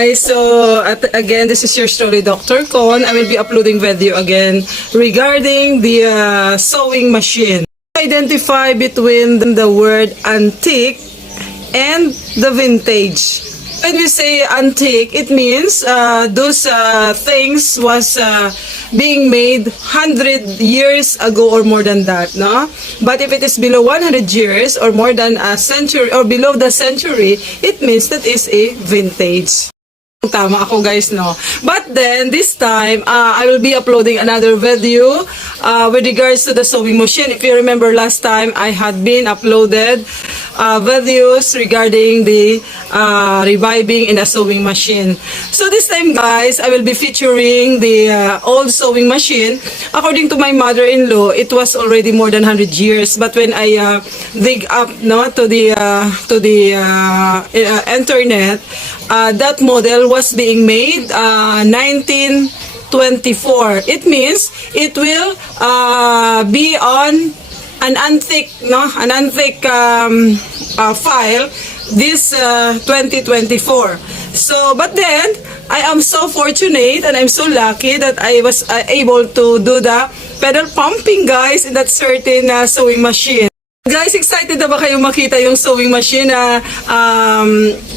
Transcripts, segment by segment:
Hi, so again, this is your story, Dr. Con. I will be uploading video again regarding the sewing machine. Identify between the word antique and the vintage. When we say antique, it means those things was being made 100 years ago or more than that, no? But if it is below 100 years or more than a century or below the century, it means that is a vintage. Tama ako, guys, no? But then, this time, I will be uploading another video with regards to the sewing machine. If you remember last time, I had been uploaded videos regarding the reviving in a sewing machine. So this time, guys, I will be featuring the old sewing machine. According to my mother-in-law, it was already more than 100 years. But when I dig up, no, to the internet, that model was being made 1924. It means it will be on an antique, no, an antique file this 2024. So, but then I am so fortunate and I'm so lucky that I was able to do the pedal pumping, guys, in that certain sewing machine. Guys, excited na ba kayo makita yung sewing machine na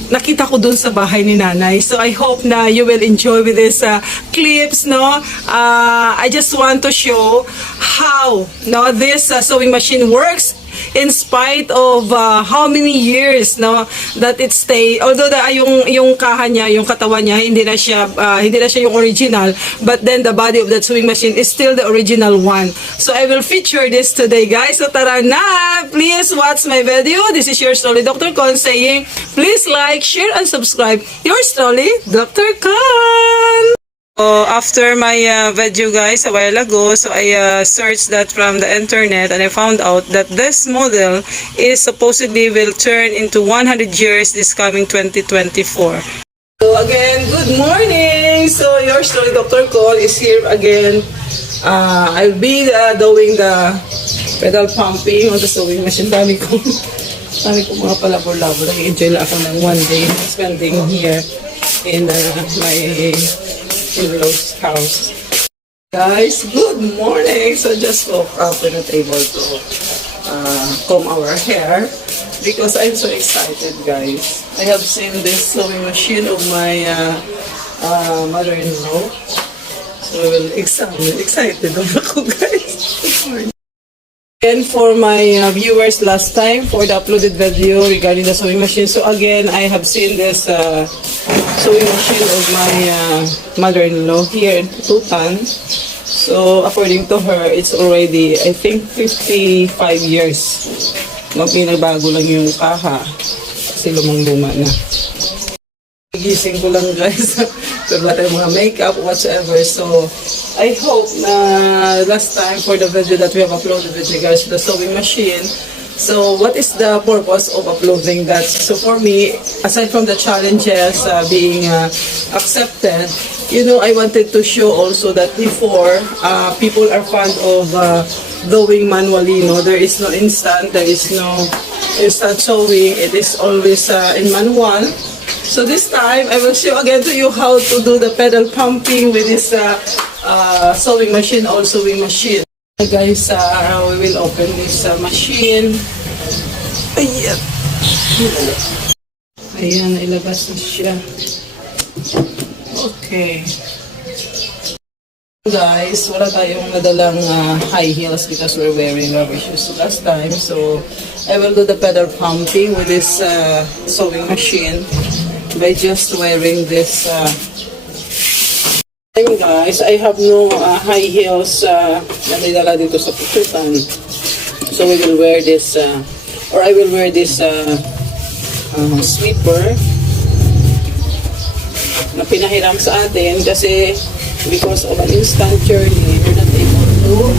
nakita ko dun sa bahay ni Nanay? So I hope na you will enjoy with these clips, no? I just want to show how, no, this sewing machine works in spite of how many years, no, that it stay. Although yung kaha niya, yung katawan niya, hindi na siya yung original, but then the body of that sewing machine is still the original one. So I will feature this today, guys. So tara na, please watch my video. This is your Story Dr. Con saying, please like, share, and subscribe. Your Story Dr. Con. So after my video, guys, a while ago, so I searched that from the internet and I found out that this model is supposedly will turn into 100 years this coming 2024. So again, good morning. So your Story Dr. Cole is here again. I'll be doing the pedal pumping on the sewing machine. Dami ko mga palabor-labor. I-enjoy lang ako ng one day spending here in my in-laws house. Guys, good morning. So just woke up and not able to comb our hair because I'm so excited, guys. I have seen this sewing machine of my mother-in-law. So I will examine. Excited ako, guys. Good morning. And for my viewers last time for the uploaded video regarding the sewing machine. So again, I have seen this sewing machine of my mother-in-law here in Tutan. So according to her, it's already, I think, 55 years. Pinabago lang yung kaha kasi lumang-luma na. Gising ko lang, guys. Pero wala tayong mga makeup, whatsoever. So I hope na last time for the video that we have uploaded with regards to the sewing machine. So what is the purpose of uploading that? So for me, aside from the challenges being accepted, you know, I wanted to show also that before, people are fond of doing manually. No, there is no instant, there is no instant sewing. It is always in manual. So this time, I will show again to you how to do the pedal pumping with this sewing machine, or sewing machine. Guys, we will open this machine. Ayan. Ayan, ilabas na siya. Okay. Guys, wala tayong nadalang high heels because we're wearing rubber shoes last time. So, I will do the pedal pumping with this sewing machine by just wearing this. Guys, I have no high heels na nidala dito sa pututan. So we will wear this, or I will wear this slipper na pinahiram sa atin kasi because of an instant journey, we're not able to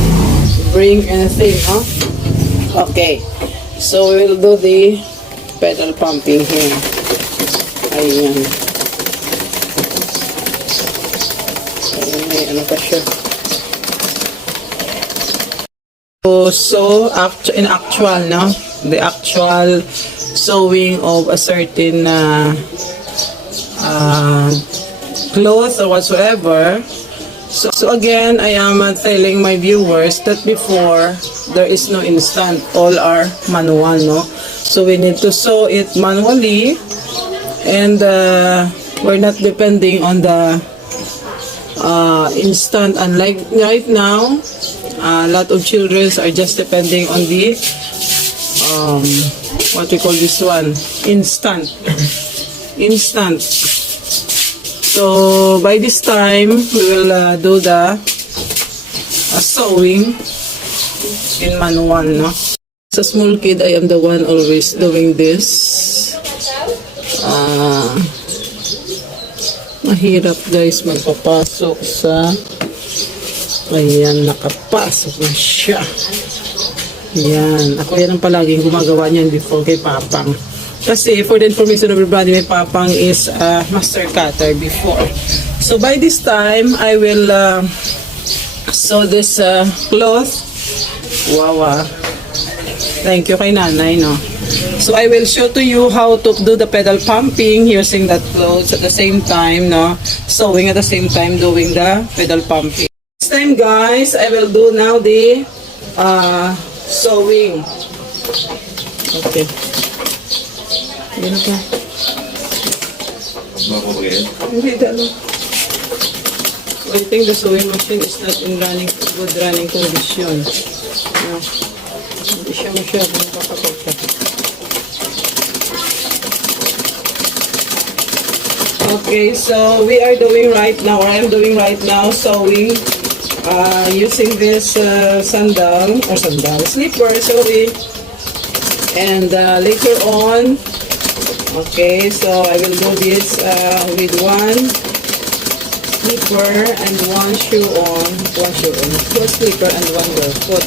bring anything, huh? Okay, so we will do the pedal pumping here. Ayan. Ano pa siya? So in actual, no? The actual sewing of a certain clothes or whatsoever. So again, I am telling my viewers that before, there is no instant. All are manual, no? So we need to sew it manually, and we're not depending on the instant. Unlike right now, a lot of children are just depending on the what we call this one, instant. So by this time we will do the sewing in manual, no? As a small kid, I am the one always doing this. Mahirap guys magpapasok sa, ayan, nakapasok na siya. Yan, ako yan ang palaging gumagawa niyan before kay Papang. Kasi for the information of everybody, my Papang is a master cutter before. So by this time, I will sew this cloth. Wow. Thank you kay Nanay, no? So I will show to you how to do the pedal pumping using that clothes at the same time, no? Sewing at the same time doing the pedal pumping. This time guys, I will do now the sewing. Okay. Yan ka. Hindi dalo. I think the sewing machine is not in good running condition. No. Hindi siya masyadong makakapagka. Okay, so we are doing right now, or I am doing right now, sewing using this slipper sewing, and later on, okay, so I will do this with one slipper and one shoe on, two slipper and one barefoot.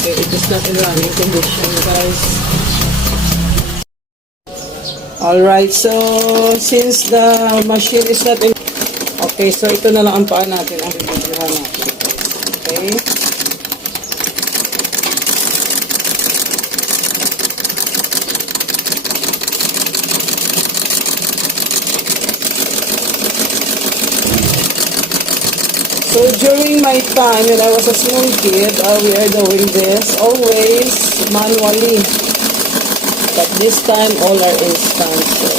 Okay, it is not in running condition, guys. Alright, so since the machine is not in, okay, so ito na lang ang paa natin, ang bibigyan natin. Okay. So during my time when I was a small kid, we are doing this always manually. But this time all are instant. So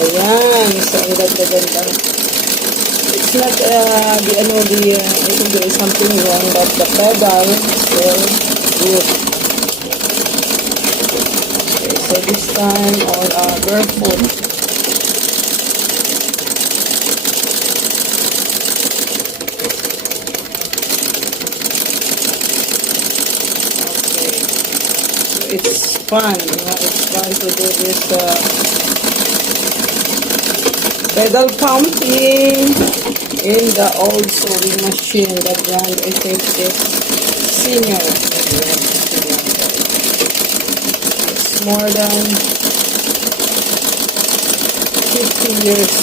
ayan, so ang ganda. It's not I think there is something wrong, but the pedal is still good. Okay, so this time all are barefoot. It's fun, you know, it's fun to do this pedal pumping in the old sewing machine. The brand, I think, is Senior. It's more than 50 years.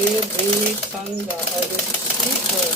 With a tanga or the slipper.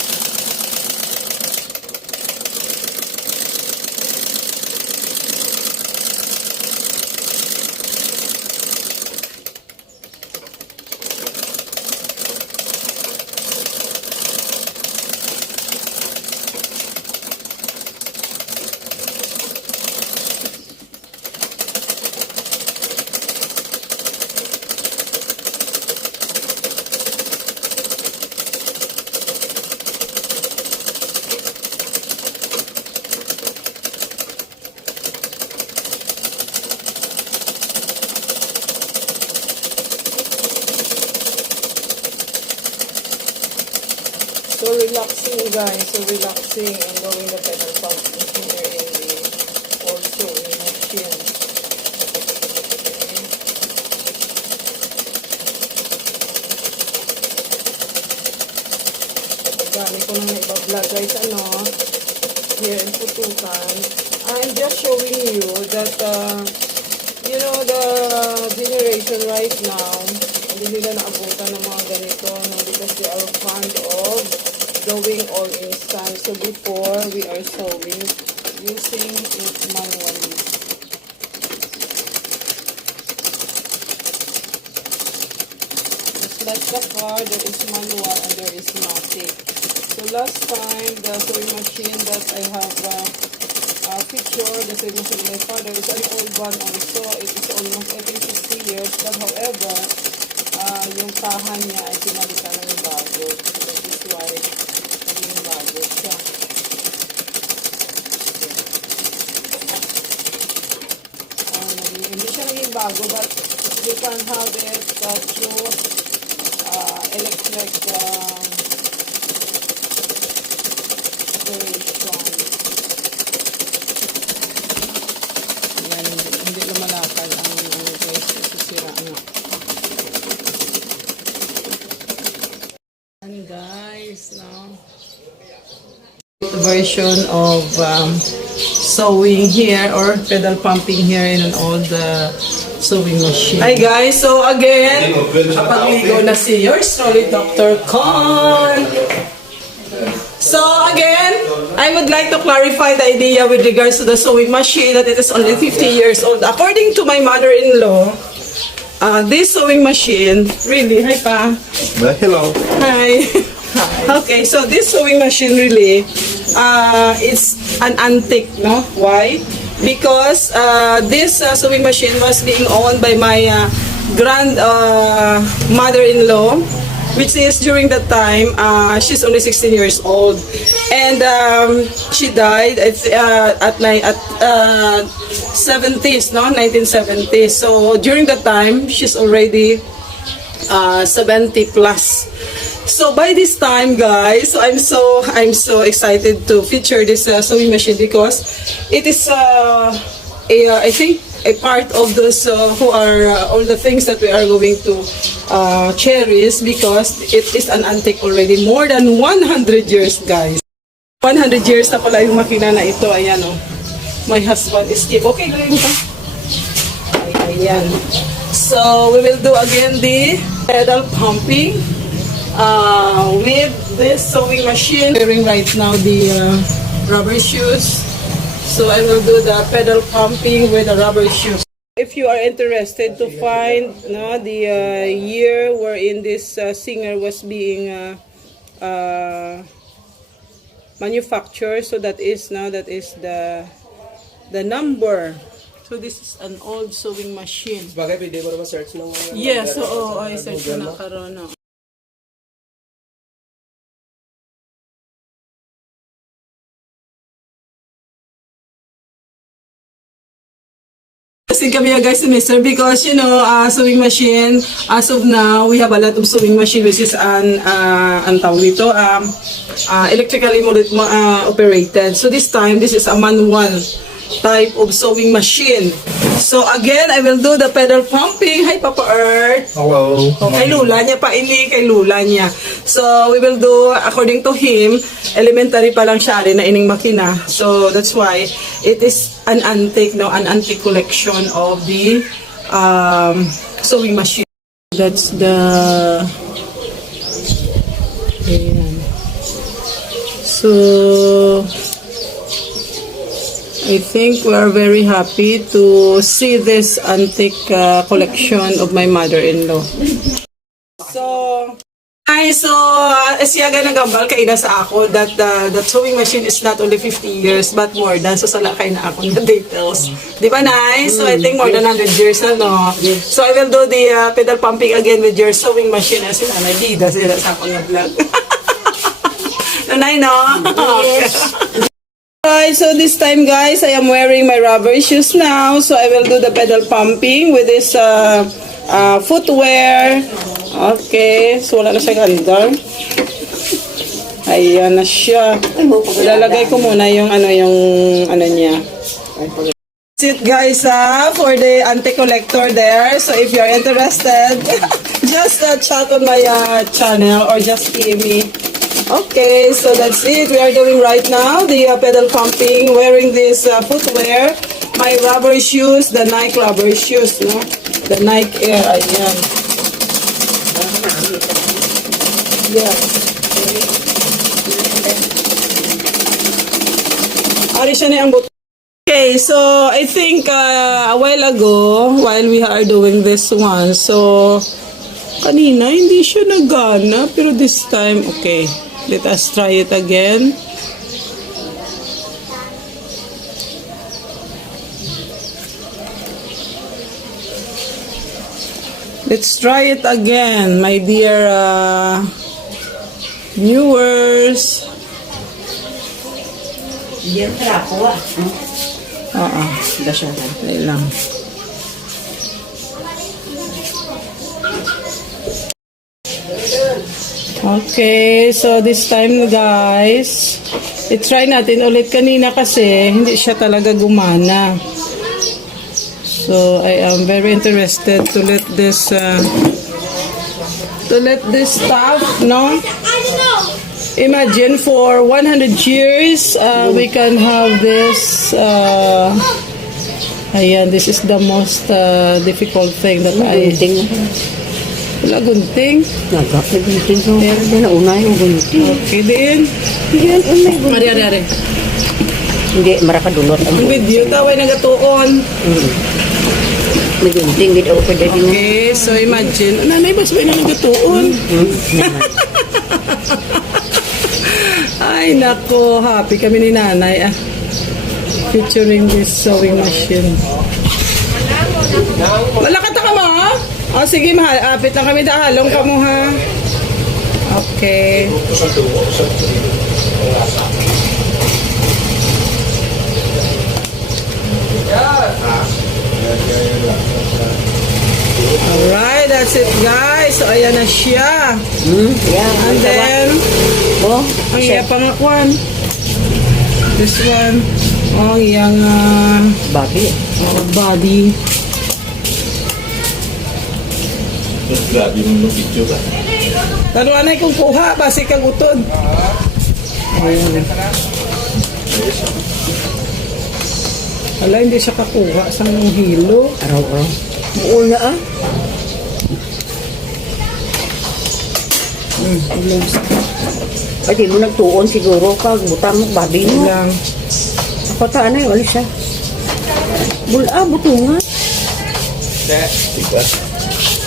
So relaxing guys, so relaxing and going the pedal pumping here in the also in the machine. Dami ko nang guys, here in Putukan. I'm just showing you that, you know, the generation right now, hindi nila naabutan ng mga ganito, no? Because they are fond of doing all instant. So before, we are sewing using it manually. Just like the car, there is manual and there is matic. So last time, the sewing machine that I have picture, the sewing machine of my father, is an old one also. It is almost, I think, 60 years. But however, yung tahan niya ay pinalitan ng bago. So that is why naging bago siya. Hindi siya naging bago, but you can have it through electric operation. Yan, hindi lumalakad ang guys, sisira nga. And guys, no? The version of sewing here or pedal pumping here in an old sewing machine. Hi guys, so again, pagligo na si yours truly, Dr. Con. So again, I would like to clarify the idea with regards to the sewing machine that it is only 50 years old. According to my mother-in-law, this sewing machine, really, hi pa. Hello. Hi. Okay, so this sewing machine really, it's an antique, no? Why? Because this sewing machine was being owned by my mother-in-law, which is during that time, she's only 16 years old, and she died at 70s, no, 1970s. So during that time, she's already 70 plus. So by this time, guys, so I'm so excited to feature this sewing machine because it is I think a part of those who are all the things that we are going to cherish, because it is an antique already, more than 100 years, guys. 100 years na pala yung makina na ito. Ayan, oh. My husband is keep. Okay, gawin ka. Ayan. So we will do again the pedal pumping with this sewing machine. Wearing right now the rubber shoes. So I will do the pedal pumping with the rubber shoes. If you are interested to find the year wherein this singer was being manufactured, so that is the number. So this is an old sewing machine. Bagay, pwede mo naman search ng mga yes, oo, I search na karon. Kasi kami guys, Mr. because you know, sewing machine, as of now, we have a lot of sewing machine which is an tawag nito, electrically operated. So this time, this is a manual type of sewing machine. So again, I will do the pedal pumping. Hi, Papa Earth. Hello. Oh, kay Lula niya, paili kay Lula niya. So we will do, according to him, elementary pa lang siya rin na ining makina. So that's why it is an antique, no, an antique collection of the sewing machine. That's the ayan. So I think we are very happy to see this antique collection of my mother-in-law. So, siya nagambal kay na sa ako that the sewing machine is not only 50 years but more than, so salakay na ako ng details. Di ba, nice? So I think more than 100 years na, no? So I will do the pedal pumping again with your sewing machine. As sila, nagida sila sa ako ng vlog. Nanay, no? Yes. Alright, so this time, guys, I am wearing my rubber shoes now. So I will do the pedal pumping with this footwear. Okay, so wala na siya ganda. Ayan na siya. Ilalagay ko muna yung ano niya. That's it, guys, for the antique collector there. So if you are interested, just chat on my channel or just PM me Okay, so that's it. We are doing right now the pedal pumping, wearing this footwear, my rubber shoes, the Nike rubber shoes, no? The Nike Air, ayan. Yeah. Ari siya na ang buto. Okay, so I think a while ago, while we are doing this one, so kanina hindi siya nagana, pero this time, okay. Let us try it again. Let's try it again, my dear viewers. Diyan trapo ah. Oo, Dasyan. dahil lang. Okay, so this time guys, i-try natin ulit kanina kasi hindi siya talaga gumana. So I am very interested to let this stuff, no? Imagine for 100 years we can have this. Ayan, this is the most difficult thing that I. Wala gunting. Nagkakunting ko. Meron na unay yung gunting. Okay din. Diyan, unay gunting. Ari. Hindi, marakadulot ang Ang video taway nagatuon. may gunting. Hindi ako pwede din. Okay, so imagine. Nanay, bas ba na nagatuon? Ay, nako. Happy kami ni nanay. Featuring this sewing machine. Wala ka ka mo? O, sige, mahal. Apit lang kami dahalong ka mo, ha? Okay. Alright, that's it, guys. So, ayan na siya. Yeah, And then, oh, ang iya pangakwan. This one. Oh, yung babi. body. Grabe mo video ba? Tanuanay kong kuha, basi kang utod. Ayan. Ala, hindi siya kakuha sa hilo. Araw-araw. Buol na ah. Ay, di mo nagtuon siguro pag butang mo babi mo. Lang. Ako taan na yung alis siya. Butungan. Diba?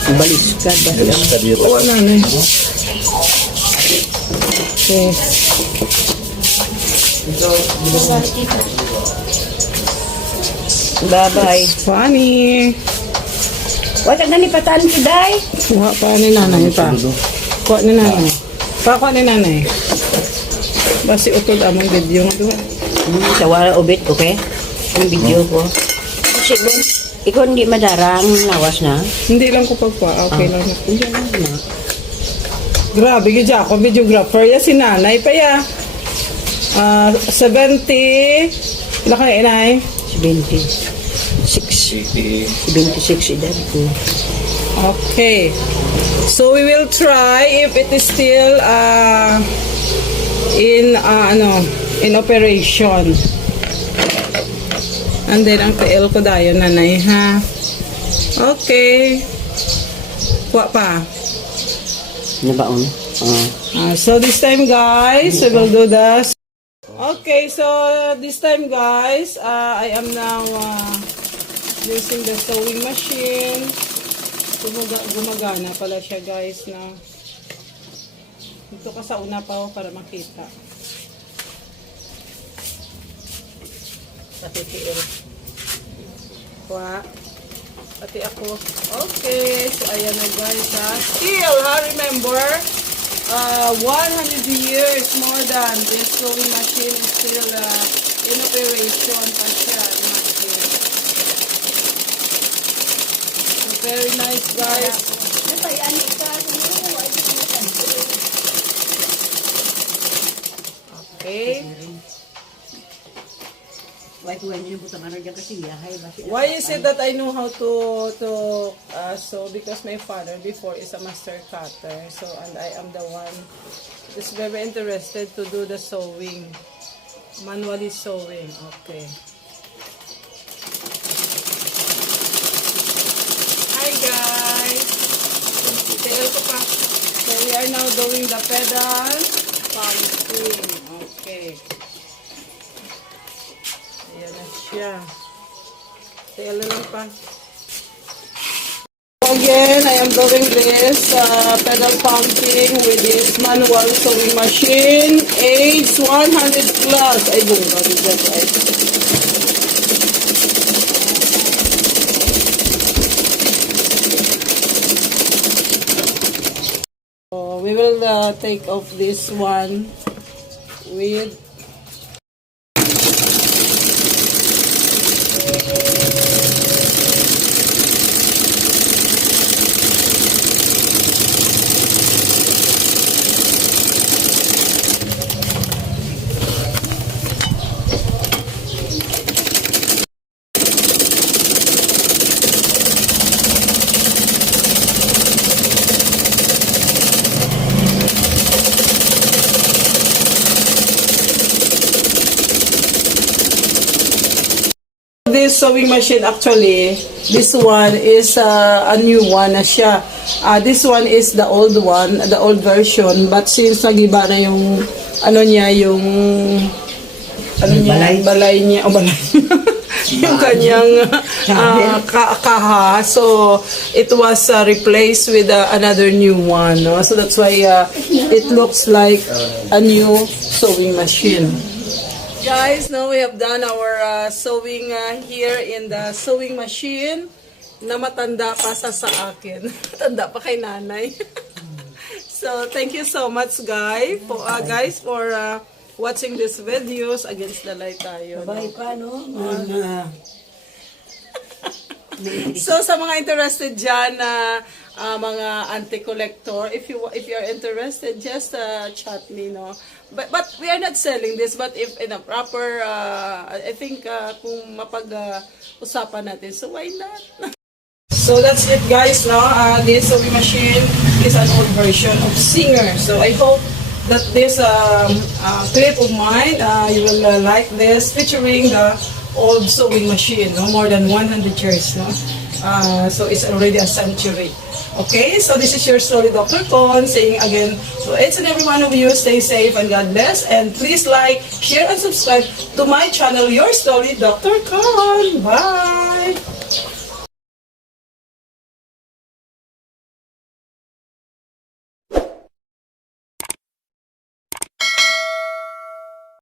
Baliskad ba siya? Sa dito. Oo, nanay. Okay. Bye-bye. Funny. Wala nga ni pataan si Day. Kuha pa ni nanay pa. Kuha ni nanay. Kuha ni nanay. Basi utod among video nga doon. Sawala ubit, okay? Ang video ko. Kasi doon, ikaw hindi madarang lawas na. Hindi lang ko pagkuha. Okay lang na. Hindi na. Grabe, gidya ako, videographer. Ya, si nanay pa ya. 70. Ilan kayo, inay? 76. 76 edad ko. Okay. So, we will try if it is still in operation. And then, ang TL ko dayon, nanay, ha? Okay. Kuha pa. Nabaon? So this time guys, we will do this. Okay, so this time guys, I am now using the sewing machine. Gumagana pala siya guys na. Dito ka sa una pa para makita. Pati TL. Kuha. Pati ako. Okay, so ayan na guys ha. Still ha, remember, 100 years more than this sewing machine is still in operation pa siya. Imagine. So very nice guys. Okay. Why is it that I know how to sew? Because my father before is a master cutter, so and I am the one is very interested to do the sewing. Manually sewing. Okay. Hi guys! Tell ko pa. So we are now doing the pedal pumping. Okay. Ayan na siya. Tell lang pa. Again, I am doing this pedal pumping with this manual sewing machine, age 100 plus. I don't know, is that right? So we will take off this one with this sewing machine. Actually, this one is a new one na siya. This one is the old one, the old version, but since nagiba na yung ano niya, yung ano niya, balay niya, o balay yung kanyang kaha, so it was replaced with another new one, no? So that's why it looks like a new sewing machine. Guys, now we have done our sewing here in the sewing machine na matanda pa sa akin. Matanda pa kay nanay. So, thank you so much, guys, for watching these videos. Against the light tayo. Bye pa, no? So, sa mga interested dyan na mga antique collector, if you are interested, just chat me, no? But we are not selling this, but if in a proper, I think kung mapag-usapan natin, so why not? So that's it, guys, no? This sewing machine is an old version of Singer. So I hope that this clip of mine, you will like this, featuring the old sewing machine, no? More than 100 years, no? So it's already a century. Okay, so this is your story, Dr. Con, saying again to each and every one of you, stay safe and God bless. And please like, share, and subscribe to my channel, Your Story, Dr. Con. Bye!